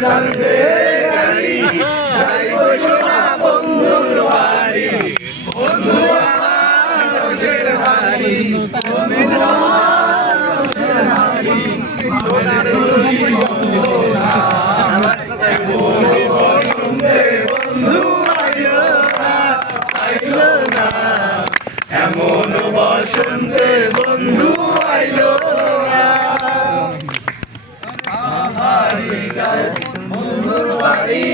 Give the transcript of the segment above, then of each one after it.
জানবে গাড়ি যাইব সোনা বন্ধুর বাড়ি বন্ধু আমার রসের হাড়ি বন্ধু আমার রসের হাড়ি সোনার নদী বন্ধুরা এমন বসন্তে বন্ধু আইলো না এমন বসন্তে বন্ধু আইলো না আহারি গায় বন্ধুর বাড়ি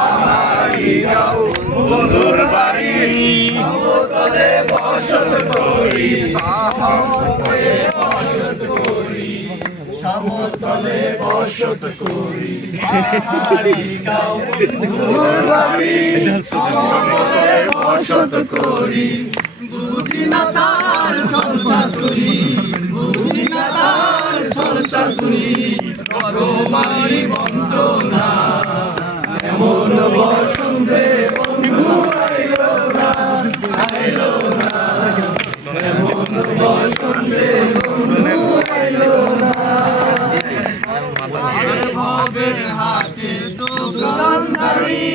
আহারি গাও বন্ধুর বাড়ি সমতলে বসত করি সমতলে বসত করি সমতলে বসত করি আহারি গাও বন্ধুর বাড়ি সমতলে বসত করি বুঝি না তার সলচাতুরি বুঝি না তার সলচাতুরি রকমারি বঞ্চনা এমন বসন্তে বন্ধু আইলো না এমন বসন্তে বন্ধু আইলো না ভবের হাতে দোকানদারি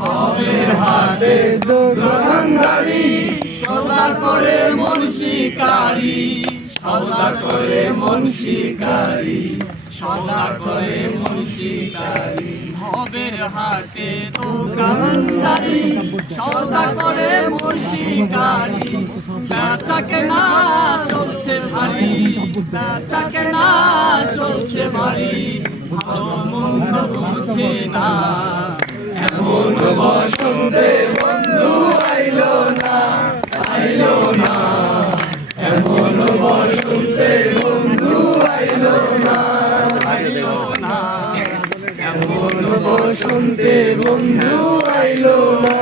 ভবের হাতে দোকানদারি সদা করে মন শিকারি সদা করে মন শিকারি সদা করে মন শিকারি ভবের হাটে দোকানদারি সদা করে মন শিকারি বেচা কেনা চলছে ভারী বেচা কেনা চলছে ভারী ভালো মন্দ বুঝে না এমন বসন্তে বন্ধু আইলো না এমন বসন্তে বন্ধু আইলো না এমন বসন্তে বন্ধু আইলো না